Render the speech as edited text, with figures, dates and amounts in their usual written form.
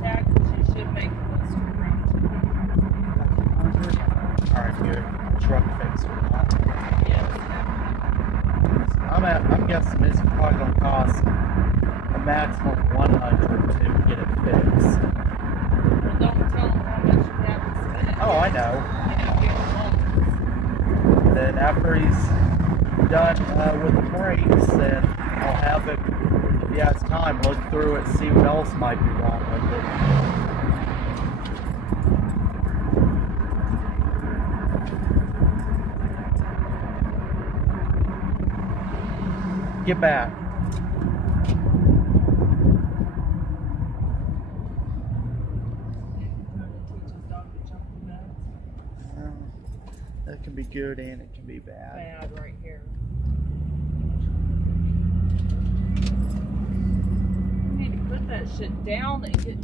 taxes, you should make the list around 200. Alright, good. Truck fixer. Yes. I'm guessing this is probably going to cost a maximum of $100 to get it fixed. Well, don't tell them how much you have to spend. Oh, I know. Then after he's done with the brakes, then I'll have it, if he has time, look through it, see what else might be wrong with it. Get back. That can be good and it can be bad. Bad right here. You need to put that shit down and get